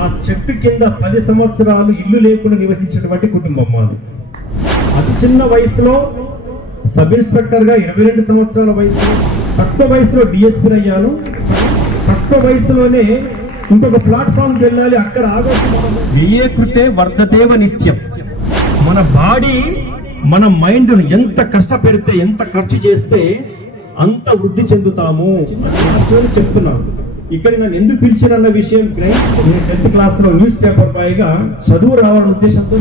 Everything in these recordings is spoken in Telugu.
ఆ చెట్టు కింద 10 సంవత్సరాలు ఇల్లు లేకుండా నివసించినటువంటి కుటుంబం మాది. అతి చిన్న వయసులో సబ్ ఇన్స్పెక్టర్ గా 22 సంవత్సరాల వయసులో, తక్కువ వయసులో డిఎస్పీ అయ్యాను. తక్కువ వయసులోనే ఇంకొక ప్లాట్ఫామ్కి వెళ్ళాలి, అక్కడ వ్యయే కృతే వర్ధతేవ నిత్యం. మన బాడీ మన మైండ్ ఎంత కష్టపెడితే, ఎంత ఖర్చు చేస్తే అంత వృద్ధి చెందుతాము చెప్తున్నాను. ఇక్కడ నన్ను ఎందుకు పిలిచారన్న విషయం, నేను 10th క్లాస్ లో న్యూస్ పేపర్ బాయ్ గా చదువు రావాలనే ఉద్దేశంతో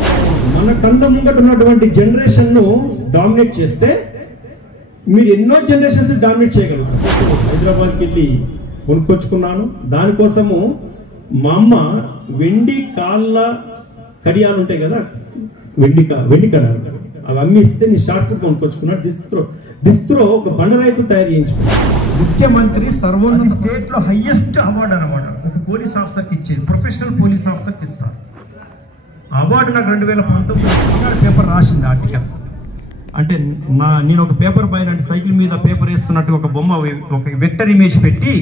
మన కళ్ళ ముంగట ఉన్నటువంటి జనరేషన్ ను డామినేట్ చేస్తే మీరు ఎన్నో జనరేషన్స్ డామినేట్ చేయగలుగుతారు. హైదరాబాద్కి వెళ్ళి కొనుక్కొచ్చుకున్నాను. దానికోసము మా అమ్మ వెండి కాళ్ళ కడియాలు ఉంటాయి కదా, వెండి కడాలు, అవి అమ్మిస్తే నేను షార్ట్ కట్ కొనుక్కొచ్చుకున్నాను. డిస్త్రో ఒక బండరాయితో తయారు చేయించుకున్నాను. ముఖ్యమంత్రి సర్వోన్నత స్టేట్ లో హైయెస్ట్ అవార్డు అనమాట. ఒక పోలీస్ ఆఫీసర్కి ఇచ్చేది, ప్రొఫెషనల్ పోలీస్ ఆఫీసర్కి ఇస్తారు అవార్డు. నాకు 2019 పేపర్ రాసింది ఆర్టికల్. అంటే నేను ఒక పేపర్ పైన సైకిల్ మీద పేపర్ వేసుకున్నట్టు ఒక బొమ్మ, ఒక వెక్టర్ ఇమేజ్ పెట్టి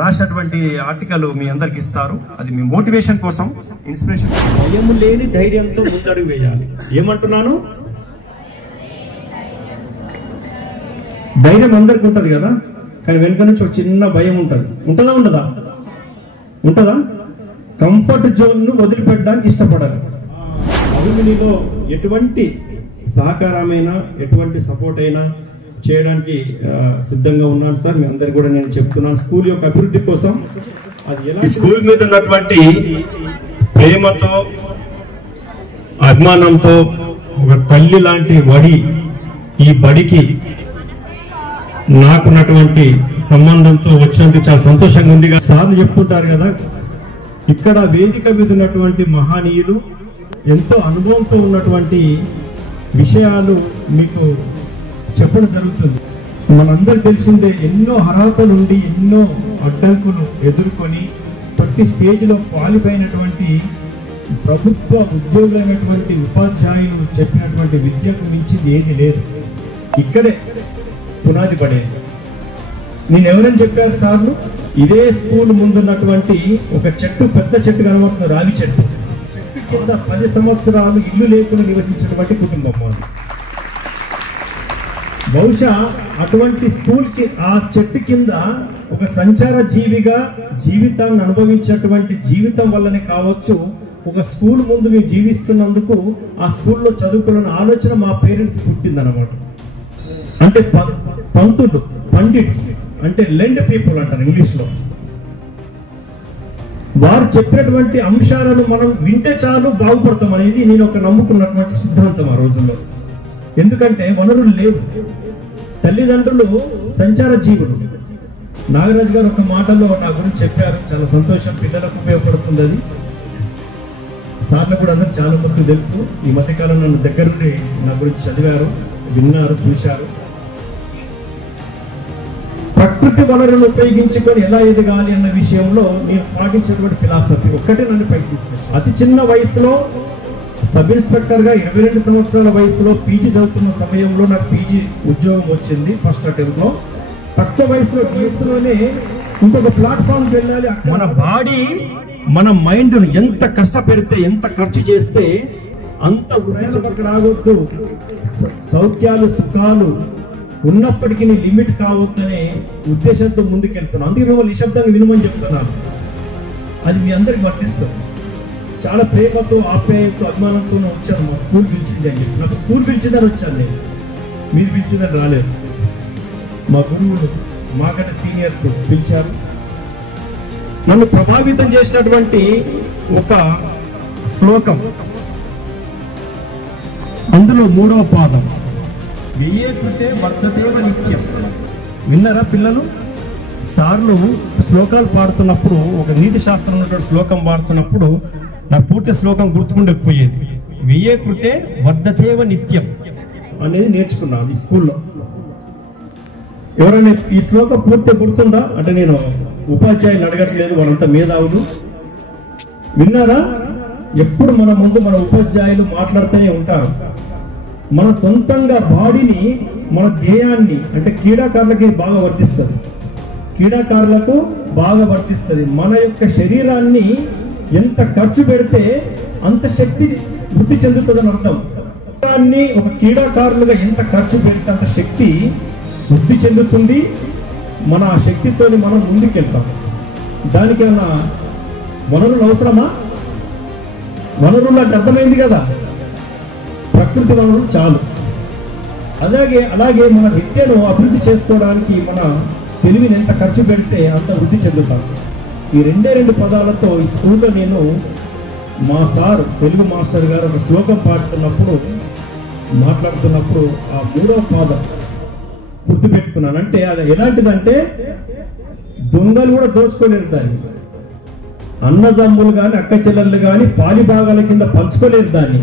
రాసినటువంటి ఆర్టికల్ మీ అందరికి ఇస్తారు. అది మీ మోటివేషన్ కోసం, ఇన్స్పిరేషన్. భయం లేని ధైర్యంతో ముందడుగు వేయాలి. ఏమంటున్నాను? ధైర్యం అందరికి ఉంటది కదా, కానీ వెనుక నుంచి ఒక చిన్న భయం ఉంటది. ఉంటుందా ఉండదా? ఉంటుందా? కంఫర్ట్ జోన్ ను వదిలిపెట్టడానికి ఇష్టపడరు. అభిమనిలో ఎటువంటి సహకారమైనా, ఎటువంటి సపోర్ట్ అయినా చేయడానికి సిద్ధంగా ఉన్నాను సార్. మీ అందరికి కూడా నేను చెప్తున్నాను, స్కూల్ యొక్క అభివృద్ధి కోసం. అది ఎలా స్కూల్ మీద ఉన్నటువంటి ప్రేమతో, అభిమానంతో, ఒక తల్లి లాంటి వడి ఈ బడికి నాకున్నటువంటి సంబంధంతో వచ్చినందుకు చాలా సంతోషంగా ఉంది. సార్లు చెప్తుంటారు కదా, ఇక్కడ వేదిక మీద ఉన్నటువంటి మహనీయులు ఎంతో అనుభవంతో ఉన్నటువంటి విషయాలు మీకు చెప్పడం జరుగుతుంది. మనందరూ తెలిసిందే, ఎన్నో అర్హతలు ఉండి ఎన్నో అడ్డంకులు ఎదుర్కొని ప్రతి స్టేజ్లో క్వాలిఫై అయినటువంటి ప్రభుత్వ ఉద్యోగులైనటువంటి ఉపాధ్యాయులు చెప్పినటువంటి విద్యకు మించింది ఏది లేదు. ఇక్కడే పునాది పడేది. నేను ఎవరని చెప్పారు సార్లు? ఇదే స్కూల్ ముందున్నటువంటి ఒక చెట్టు, పెద్ద చెట్టు కనబడుతుంది, రావి చెట్టు. చెట్టు కింద 10 సంవత్సరాలు ఇల్లు లేకుండా నివసించినటువంటి కుటుంబం మాది. బహుశా అటువంటి స్కూల్ కి, ఆ చెట్టు కింద ఒక సంచార జీవిగా జీవితాన్ని అనుభవించినటువంటి జీవితం వల్లనే కావచ్చు, ఒక స్కూల్ ముందు మేము జీవిస్తున్నందుకు ఆ స్కూల్లో చదువుకున్న ఆలోచన మా పేరెంట్స్ పుట్టిందనమాట. అంటే పంతులు, పండిట్స్ అంటే లెండ్ పీపుల్ అంటారు ఇంగ్లీష్ లో. వారు చెప్పినటువంటి అంశాలను మనం వింటే చాలు బాగుపడతాం అనేది నేను ఒక నమ్ముకున్నటువంటి సిద్ధాంతం ఆ రోజుల్లో. ఎందుకంటే వనరులు లేవు, తల్లిదండ్రులు సంచార జీవులు. నాగరాజు గారు ఒక మాటలో నా గురించి చెప్పారు, చాలా సంతోషం, పిల్లలకు ఉపయోగపడుతుంది అది. సార్లు కూడా అందరూ చాలా మంది తెలుసు. ఈ మధ్యకాలం నన్ను దగ్గర నుండి నా గురించి చదివారు, విన్నారు, చూశారు. ప్రకృతి వనరులను ఉపయోగించుకొని ఎలా ఎదగాలి అన్న విషయంలో నేను పాటించినటువంటి ఫిలాసఫీ ఒక్కటే నన్ను పైకి తీసుకొచ్చింది. అతి చిన్న వయసులో సబ్ ఇన్స్పెక్టర్ గా 22 సంవత్సరాల వయసులో పీజీ చదువుతున్న సమయంలో నాకు పీజీ ఉద్యోగం వచ్చింది ఫస్ట్ అటెంప్ట్ లో. తక్కువ వయసులోనే ఇంకొక ప్లాట్ఫామ్కి వెళ్ళాలి. మన బాడీ మన మైండ్ ఎంత కష్టపెడితే, ఎంత ఖర్చు చేస్తే అంత అక్కడ ఆగొద్దు. సౌఖ్యాలు, సుఖాలు ఉన్నప్పటికీ లిమిట్ కావద్దనే ఉద్దేశంతో ముందుకెళ్తున్నాను. అందుకే మిమ్మల్ని నిశ్శబ్దంగా వినమని చెప్తున్నాను. అది మీ అందరికి వర్తిస్తుంది. చాలా ప్రేమతో, ఆప్యాయతో, అభిమానంతో వచ్చాను. మా స్కూల్ పిలిచింది అని చెప్పి, నాకు స్కూల్ పిలిచిందని వచ్చాను నేను, మీరు పిలిచిందని రాలేదు. మా గురువులు, మాకంటే సీనియర్స్ పిలిచారు. నన్ను ప్రభావితం చేసినటువంటి ఒక శ్లోకం, అందులో 3వ పాదం, వ్యయే కృతే వర్ధతేవ నిత్యం. విన్నారా పిల్లలు? సార్లు శ్లోకాలు పాడుతున్నప్పుడు, ఒక నీతి శాస్త్రం ఉన్నటువంటి శ్లోకం పాడుతున్నప్పుడు నాకు పూర్తి శ్లోకం గుర్తుకుండకపోయేది. వ్యయే కృతే వర్ధతేవ నిత్యం అనేది నేర్చుకున్నాను ఈ స్కూల్లో. ఎవరైనా ఈ శ్లోకం పూర్తి గుర్తుందా అంటే, నేను ఉపాధ్యాయులు అడగట్లేదు, వాళ్ళంతా మేధావులు. విన్నారా? ఎప్పుడు మన ముందు మన ఉపాధ్యాయులు మాట్లాడుతూనే ఉంటారు. మన సొంతంగా బాడీని, మన ధ్యేయాన్ని, అంటే క్రీడాకారులకి బాగా వర్తిస్తుంది. క్రీడాకారులకు బాగా వర్తిస్తుంది. మన యొక్క శరీరాన్ని ఎంత ఖర్చు పెడితే అంత శక్తి వృద్ధి చెందుతుందని అర్థం. దాన్ని ఒక క్రీడాకారులుగా ఎంత ఖర్చు పెడితే అంత శక్తి వృద్ధి చెందుతుంది. మన ఆ శక్తితో మనం ముందుకెళ్తాం. దానికన్నా వనరులు అవసరమా? వనరులు అంటే అర్థమైంది కదా, ప్రకృతి వనరులు చాలు. అలాగే మన విద్యను అభివృద్ధి చేసుకోవడానికి మన తెలివిని ఎంత ఖర్చు పెడితే అంత వృద్ధి చెందుతాం. ఈ రెండు పదాలతో ఈ స్కూల్లో నేను మా సార్ తెలుగు మాస్టర్ గారు ఒక శ్లోకం మాట్లాడుతున్నప్పుడు ఆ 3వ పాదం గుర్తుపెట్టుకున్నాను. అంటే అది ఎలాంటిదంటే, దొంగలు కూడా దోచుకోలేరు దాన్ని, అన్నదమ్ములు కానీ అక్క చెల్లెళ్ళు కానీ పాలి భాగాల కింద పంచుకోలేరు దాన్ని.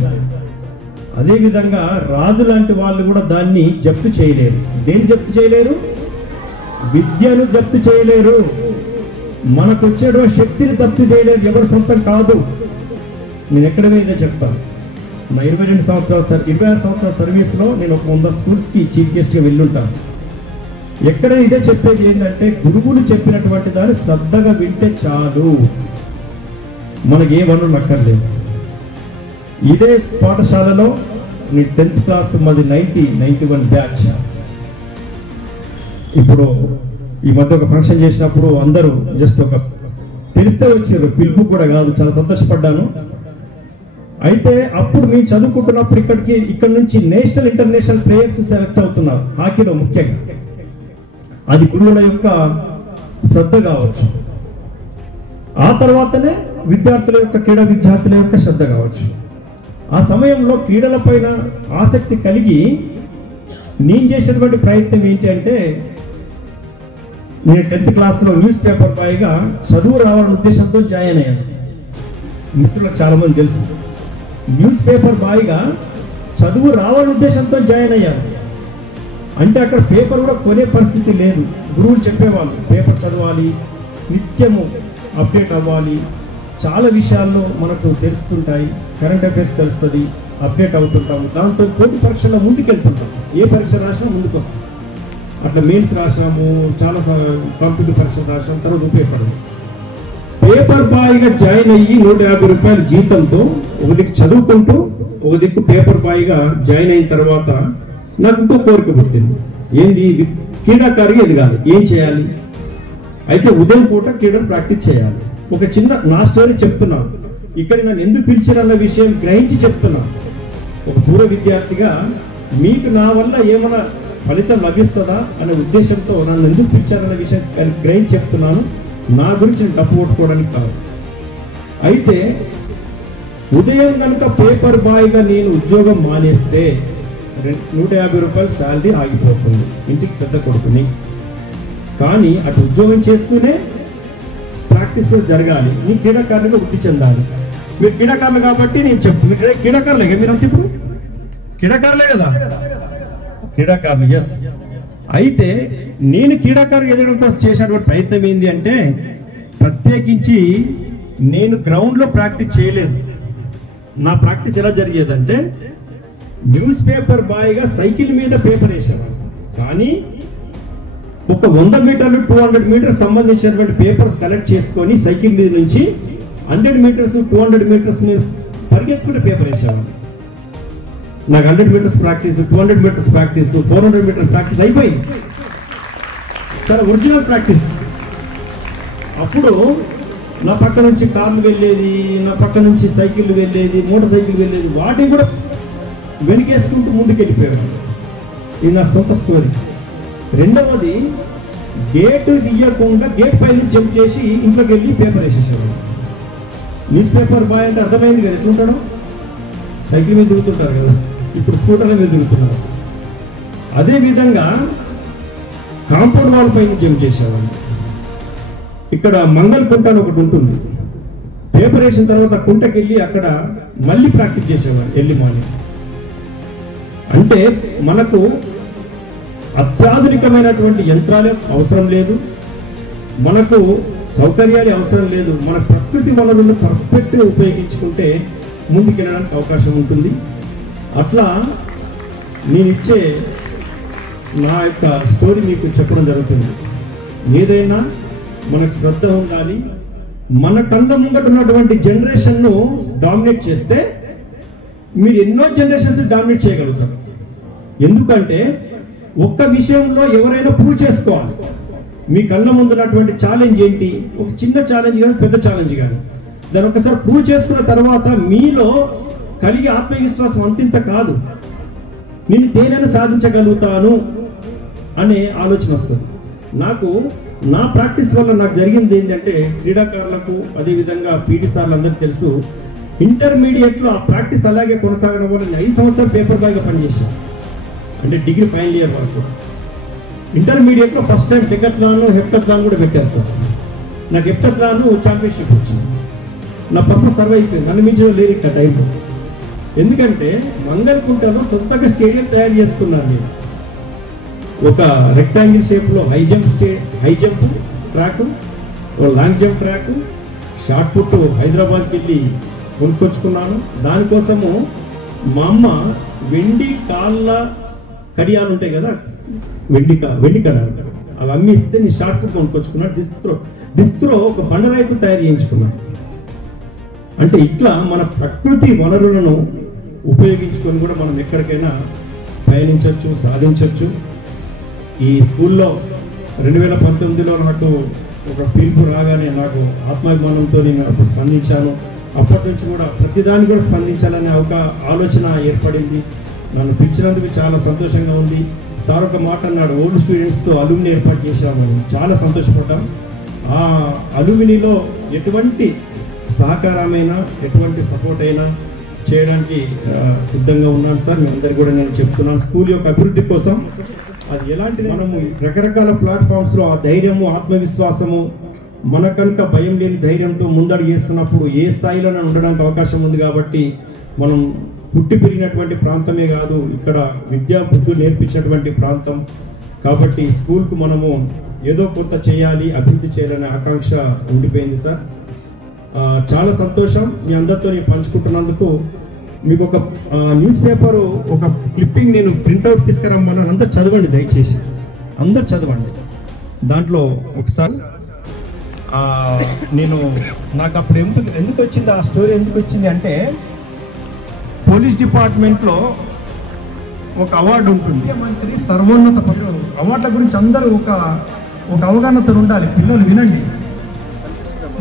అదేవిధంగా రాజు లాంటి వాళ్ళు కూడా దాన్ని జప్తు చేయలేరు. దేన్ని జప్తు చేయలేరు? విద్యను జప్తు చేయలేరు. మనకు వచ్చేటువంటి శక్తిని జప్తు చేయలేరు. ఎవరి సొంతం కాదు. నేను ఎక్కడ ఇదే చెప్తాను. నా 26 సంవత్సరాల సర్వీస్లో నేను ఒక 100 స్కూల్స్కి చీఫ్ గెస్ట్గా వెళ్ళుంటాను. ఎక్కడ ఇదే చెప్పేది ఏంటంటే, గురువులు చెప్పినటువంటి దాన్ని శ్రద్ధగా వింటే చాలు, మనకి ఏ వనరులు అక్కర్లేదు. ఇదే పాఠశాలలో నీ 10th క్లాస్ మాది 91 బ్యాచ్. ఇప్పుడు ఈ మధ్య ఒక ఫంక్షన్ చేసినప్పుడు అందరూ జస్ట్ ఒక తెలిస్తే వచ్చారు, పిలుపు కూడా కాదు. చాలా సంతోషపడ్డాను. అయితే అప్పుడు మేము చదువుకుంటున్నప్పుడు ఇక్కడ నుంచి నేషనల్ ఇంటర్నేషనల్ ప్లేయర్స్ సెలెక్ట్ అవుతున్నారు హాకీలో ముఖ్యంగా. అది గురువుల యొక్క శ్రద్ధ కావచ్చు. ఆ తర్వాతనే క్రీడా విద్యార్థుల యొక్క శ్రద్ధ కావచ్చు. ఆ సమయంలో క్రీడల పైన ఆసక్తి కలిగి నేను చేసినటువంటి ప్రయత్నం ఏంటి అంటే, నేను 10th క్లాస్లో న్యూస్ పేపర్ బాయ్గా చదువు రావాలనే ఉద్దేశంతో జాయిన్ అయ్యాను. మిత్రులకు చాలా మంది తెలుసు, న్యూస్ పేపర్ బాయ్గా చదువు రావాలనే ఉద్దేశంతో జాయిన్ అయ్యాను. అంటే అక్కడ పేపర్ కూడా కొనే పరిస్థితి లేదు. గురువులు చెప్పేవాళ్ళు పేపర్ చదవాలి, నిత్యము అప్డేట్ అవ్వాలి, చాలా విషయాల్లో మనకు తెలుస్తుంటాయి, కరెంట్ అఫైర్స్ తెలుస్తుంది, అప్డేట్ అవుతుంటాము. దాంతో పోటీ పరీక్షల్లో ముందుకెళ్తుంటాం. ఏ పరీక్ష రాసినా ముందుకు వస్తాం. అట్లా మెయిన్స్ రాసాము, చాలా కాంపిటేటివ్ పరీక్షలు రాసాము, తర్వాత ఉపయోగపడదు. పేపర్ బాయ్గా జాయిన్ అయ్యి 150 రూపాయల జీతంతో ఒక దిక్కు చదువుకుంటూ ఒక దిక్కు పేపర్ బాయ్గా జాయిన్ అయిన తర్వాత నాకు ఇంకో కోరిక పుట్టింది. ఏంది? క్రీడాకారిగా ఎదగాలి. ఏం చేయాలి? అయితే ఉదయం పూట క్రీడను ప్రాక్టీస్ చేయాలి. ఒక చిన్న నా స్టోరీ చెప్తున్నాను. ఇక్కడ నన్ను ఎందుకు పిలిచారన్న విషయం గ్రహించి చెప్తున్నాను. ఒక పూర్వ విద్యార్థిగా మీకు నా వల్ల ఏమైనా ఫలితం లభిస్తుందా అనే ఉద్దేశంతో నన్ను ఎందుకు పిలిచారన్న విషయం గ్రహించి చెప్తున్నాను. నా గురించి నేను తప్పు కొట్టుకోవడానికి కాదు. అయితే ఉదయం కనుక పేపర్ బాయ్గా నేను ఉద్యోగం మానేస్తే 150 రూపాయల శాలరీ ఆగిపోతుంది, ఇంటికి పెద్ద కొడుకుని. కానీ అటు ఉద్యోగం చేస్తూనే ప్రాక్టీస్ జరగాలి. నీ క్రీడాకారులుగా వృద్ధి చెందాలి. మీరు క్రీడాకారులు కాబట్టి నేను చెప్తాను, క్రీడాకారులే కదా మీరంటే, ఇప్పుడు క్రీడాకారులే కదా, క్రీడాకారులు. ఎస్. అయితే నేను క్రీడాకారులు ఎదగడం కోసం చేసినటువంటి ప్రయత్నం ఏంటి అంటే, ప్రత్యేకించి నేను గ్రౌండ్లో ప్రాక్టీస్ చేయలేదు. నా ప్రాక్టీస్ ఎలా జరిగేదంటే, న్యూస్ పేపర్ బాయ్గా సైకిల్ మీద పేపర్ వేసేవాడు. కానీ ఒక 100 మీటర్లు 200 మీటర్స్ సంబంధించినటువంటి పేపర్స్ కలెక్ట్ చేసుకొని సైకిల్ మీద నుంచి 100 మీటర్స్ 200 మీటర్స్ పరిగెత్తుకుంటే పేపర్ వేసేవాడు. నాకు 100 metres practice, 200 metres practice, 400 metres practice అయిపోయింది. చాలా ఒరిజినల్ ప్రాక్టీస్. అప్పుడు నా పక్క నుంచి కార్లు వెళ్ళేది, నా పక్క నుంచి సైకిల్ వెళ్ళేది, మోటార్ సైకిల్ వెళ్ళేది, వాటిని కూడా వెనుకేసుకుంటూ ముందుకు వెళ్ళిపోయాడు. ఇది నా సొంత స్టోరీ. రెండవది, గేటు తీయకుండా గేట్ పై నుంచి జంప్ చేసి ఇంట్లోకి వెళ్ళి పేపర్ వేసేసేవాడు. న్యూస్ పేపర్ బాయ్ అంటే అర్థమైంది కదా ఎట్లుంటాడో. సైకిల్ మీద తిరుగుతుంటారు కదా, ఇప్పుడు స్కూటర్ల మీద తిరుగుతున్నారు. అదేవిధంగా కాంపౌండ్ వాల్ పైన జంప్ చేసేవాడు. ఇక్కడ మంగళ కుంట అని ఒకటి ఉంటుంది. పేపర్ వేసిన తర్వాత కుంటకి వెళ్ళి అక్కడ మళ్ళీ ప్రాక్టీస్ చేసేవాడు ఎర్లీ మార్నింగ్. అంటే మనకు అత్యాధునికమైనటువంటి యంత్రాలే అవసరం లేదు, మనకు సౌకర్యాలు అవసరం లేదు. మన ప్రకృతి వనరులను పర్ఫెక్ట్గా ఉపయోగించుకుంటే ముందుకెళ్ళడానికి అవకాశం ఉంటుంది. అట్లా నేను ఇచ్చే నా యొక్క స్టోరీ మీకు చెప్పడం జరుగుతుంది. ఏదైనా మనకు శ్రద్ధ ఉండాలి, మన కళ్ళ ముంగట ఉన్నటువంటి జనరేషన్ ను డామినేట్ చేస్తే మీరు ఎన్నో జనరేషన్స్ డామినేట్ చేయగలుగుతారు. ఎందుకంటే ఒక్క విషయంలో ఎవరైనా ప్రూవ్ చేసుకోవాలి. మీ కళ్ళ ముందున్నటువంటి ఛాలెంజ్ ఏంటి, ఒక చిన్న ఛాలెంజ్ కానీ పెద్ద ఛాలెంజ్ కానీ దాన్ని ఒకసారి ప్రూవ్ చేసుకున్న తర్వాత మీలో కలిగే ఆత్మవిశ్వాసం అంతింత కాదు, నేను దేనైనా సాధించగలుగుతాను అనే ఆలోచన వస్తుంది. నాకు నా ప్రాక్టీస్ వల్ల నాకు జరిగింది ఏంటంటే, క్రీడాకారులకు అదేవిధంగా పీటీ సార్లు అందరికీ తెలుసు, ఇంటర్మీడియట్లో ఆ ప్రాక్టీస్ అలాగే కొనసాగడం వల్ల నేను 5 సంవత్సరాలు పేపర్ బాయ్గా పనిచేశాను. అంటే డిగ్రీ ఫైనల్ ఇయర్ వరకు. ఇంటర్మీడియట్లో ఫస్ట్ టైం డెకాథ్లాన్ హెప్టాథ్లాన్ కూడా పెట్టారు సార్. నాకు హెప్టాథ్లాన్ ఛాంపియన్షిప్ వచ్చింది. నా పర్పస్ సర్వ్ అయిపోయింది, నన్ను మించిన లేదు ఇక్కడ టైంలో. ఎందుకంటే మంగళకుంటలో సొంతంగా స్టేడియం తయారు చేసుకున్నాను నేను. ఒక రెక్టాంగిల్ షేప్లో high jump track, long jump track, shot put హైదరాబాద్కి వెళ్ళి కొనుక్కొచ్చుకున్నాను. దానికోసము మా అమ్మ వెండి కాళ్ళ కడియాలు ఉంటాయి కదా, వెండి కడియాలు అవి అమ్మిస్తే నేను షార్ట్ పుట్ కొనుక్కొచ్చుకున్నాను. దిస్త్రో ఒక బండరాయితో తయారు చేయించుకున్నాను. అంటే ఇట్లా మన ప్రకృతి వనరులను ఉపయోగించుకొని కూడా మనం ఎక్కడికైనా పయనించవచ్చు, సాధించవచ్చు. ఈ స్కూల్లో 2019లో నాకు ఒక పిలుపు రాగానే నాకు ఆత్మాభిమానంతో నేను అప్పుడు స్పందించాను. అప్పటి నుంచి కూడా ప్రతిదాన్ని కూడా స్పందించాలనే ఒక ఆలోచన ఏర్పడింది. నన్ను పిలిచినందుకు చాలా సంతోషంగా ఉంది. సార్ ఒక మాట అన్నాడు, ఓల్డ్ స్టూడెంట్స్తో అలుమిని ఏర్పాటు చేశామని. చాలా సంతోషపడ్డాం. ఆ అలుమినిలో ఎటువంటి సహకారమైనా ఎటువంటి సపోర్ట్ అయినా చేయడానికి సిద్ధంగా ఉన్నాను సార్. మీ అందరికీ కూడా నేను చెప్తున్నాను, స్కూల్ యొక్క అభివృద్ధి కోసం అది ఎలాంటిది, మనము రకరకాల ప్లాట్ఫామ్స్లో ఆ ధైర్యము ఆత్మవిశ్వాసము మన కనుక భయం లేని ధైర్యంతో ముందడుగు చేస్తున్నప్పుడు ఏ స్థాయిలోనే ఉండడానికి అవకాశం ఉంది. కాబట్టి మనం పుట్టి పెరిగినటువంటి ప్రాంతమే కాదు, ఇక్కడ విద్యా బుద్ధులు నేర్పించినటువంటి ప్రాంతం. కాబట్టి స్కూల్కు మనము ఏదో కొంత చేయాలి, అభివృద్ధి చేయాలనే ఆకాంక్ష ఉండిపోయింది సార్. చాలా సంతోషం మీ అందరితో నేను పంచుకుంటున్నందుకు. మీకు ఒక న్యూస్ పేపర్ ఒక క్లిప్పింగ్ నేను ప్రింట్అవుట్ తీసుకురమ్మన్నాను. అందరు చదవండి, దయచేసి అందరు చదవండి. దాంట్లో ఒకసారి నేను నాకు అప్పుడు ఎందుకు వచ్చింది ఆ స్టోరీ, ఎందుకు వచ్చింది అంటే, పోలీస్ డిపార్ట్మెంట్లో ఒక అవార్డు ఉంటుంది, ముఖ్యమంత్రి సర్వోన్నత పదవి. అవార్డుల గురించి అందరూ ఒక అవగాహనతో ఉండాలి. పిల్లలు వినండి,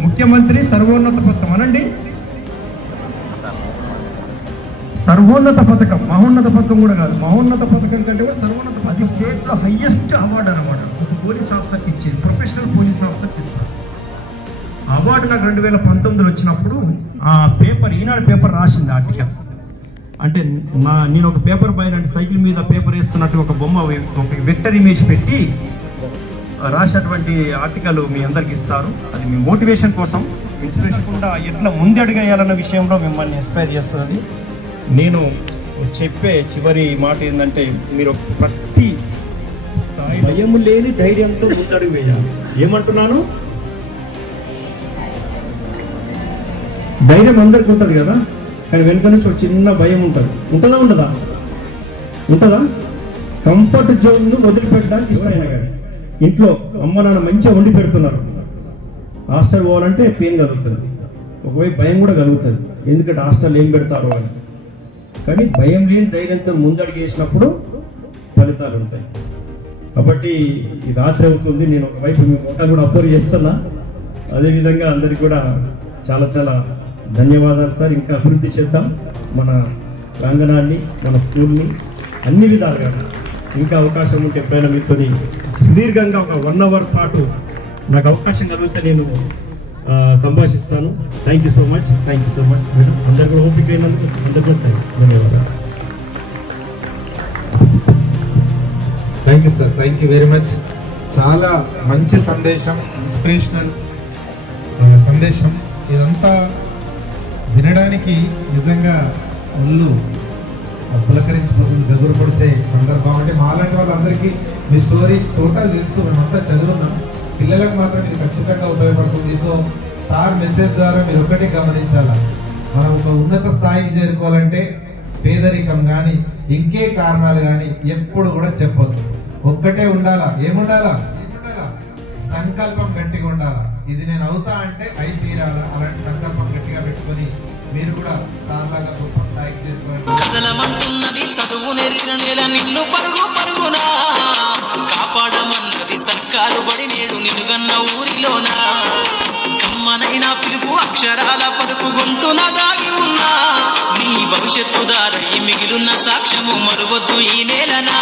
ముఖ్యమంత్రి సర్వోన్నత పథకం అనండి. సర్వోన్నత పథకం, మహోన్నత పథకం కూడా కాదు, మహోన్నత పథకం కంటే కూడా సర్వోన్నత. అది స్టేట్లో హైయెస్ట్ అవార్డు అనమాట. ఒక పోలీస్ ఆఫీసర్కి ఇచ్చేది, ప్రొఫెషనల్ పోలీస్ ఆఫీసర్కి ఇస్తారు. అవార్డు నాకు 2019లో వచ్చినప్పుడు ఆ పేపర్, ఈనాడు పేపర్ రాసింది ఆర్టికల్. అంటే నేను ఒక పేపర్ పైన సైకిల్ మీద పేపర్ వేస్తున్నట్టు ఒక బొమ్మ, ఒక వెక్టర్ ఇమేజ్ పెట్టి రాసినటువంటి ఆర్టికల్ మీ అందరికి ఇస్తారు. అది మీ మోటివేషన్ కోసం, ఇన్స్పిరేషన్ కూడా ఎట్లా ముందడుగేయాలన్న విషయంలో మిమ్మల్ని ఇన్స్పైర్ చేస్తుంది. నేను చెప్పే చివరి మాట ఏంటంటే, మీరు ప్రతి స్థాయి భయం లేని ధైర్యంతో ముందడుగు వేయాలి. ఏమంటున్నాను, ధైర్యం అందరికి ఉంటుంది కదా, కానీ వెనుక నుంచి ఒక చిన్న భయం ఉంటుంది. ఉంటుందా? కంఫర్ట్ జోన్ను వదిలిపెట్టడానికి ఇష్టమైనా కానీ, ఇంట్లో అమ్మ నాన్న మంచిగా వండి పెడుతున్నారు, హాస్టల్ పోవాలంటే పెయిన్ కలుగుతుంది, ఒకవైపు భయం కూడా కలుగుతుంది, ఎందుకంటే హాస్టల్ ఏం పెడతారు అని. కానీ భయం లేని ధైర్యంతో ముందడుగు వేసినప్పుడు ఫలితాలు ఉంటాయి. కాబట్టి ఈ రాత్రి అవుతుంది, నేను ఒకవైపు మీ మొక్కలు కూడా అబ్జర్వ్ చేస్తున్నా. అదేవిధంగా అందరికి కూడా చాలా చాలా ధన్యవాదాలు సార్. ఇంకా అభివృద్ధి చేద్దాం మన ప్రాంగణాన్ని, మన స్కూల్ని అన్ని విధాలుగా. ఇంకా అవకాశం ఉంటే ఎప్పుడైనా మీతో సుదీర్ఘంగా ఒక 1 అవర్ పాటు నాకు అవకాశం కలిగితే నేను సంభాషిస్తాను. Thank you so much madam. అందరు కూడా ఓపిక అయినందుకు అందరికీ ధన్యవాదాలు. Thank you sir, thank you very much. చాలా మంచి సందేశం, ఇన్స్పిరేషనల్ సందేశం. ఇదంతా వినడానికి నిజంగా ఒళ్ళు పులకరించిపోతుంది, గగురు పొడిచే సందర్భం. అంటే మాలాంటి వాళ్ళందరికీ మీ స్టోరీ టోటల్ తెలుసు, మేమంతా చదువున్నాం. పిల్లలకు మాత్రం ఇది ఖచ్చితంగా ఉపయోగపడుతుంది. సో సార్ మెసేజ్ ద్వారా మీరు ఒకటి గమనించాలా, మనం ఒక ఉన్నత స్థాయికి చేరుకోవాలంటే పేదరికం కానీ ఇంకే కారణాలు కానీ ఎప్పుడు కూడా చెప్పొద్దు. ఒక్కటే ఉండాలా, ఏముండాలా? సంకల్పం గట్టిగా ఉండాలా. ఇది నేను అవుతా అంటే అయి తీరాల, అలాంటి సంకల్పం గట్టిగా పెట్టుకొని మీరు కూడా సార్లాగా గొప్ప స్థాయికి చేరుకోవాలి. కదలమంటున్నది చదువు నేర్చిన నేల నిన్ను పరుగు పరుగునా కాపాడమన్నది సర్కారు బడి నేడు నిలుగన్న ఊరిలోనా కమ్మనైనా పిలుపు అక్షరాల పలుకు గొంతున దాగి ఉన్నా నీ భవిష్యత్తు దారై మిగిలిన సాక్ష్యము మరువద్దు ఈ నేలనా.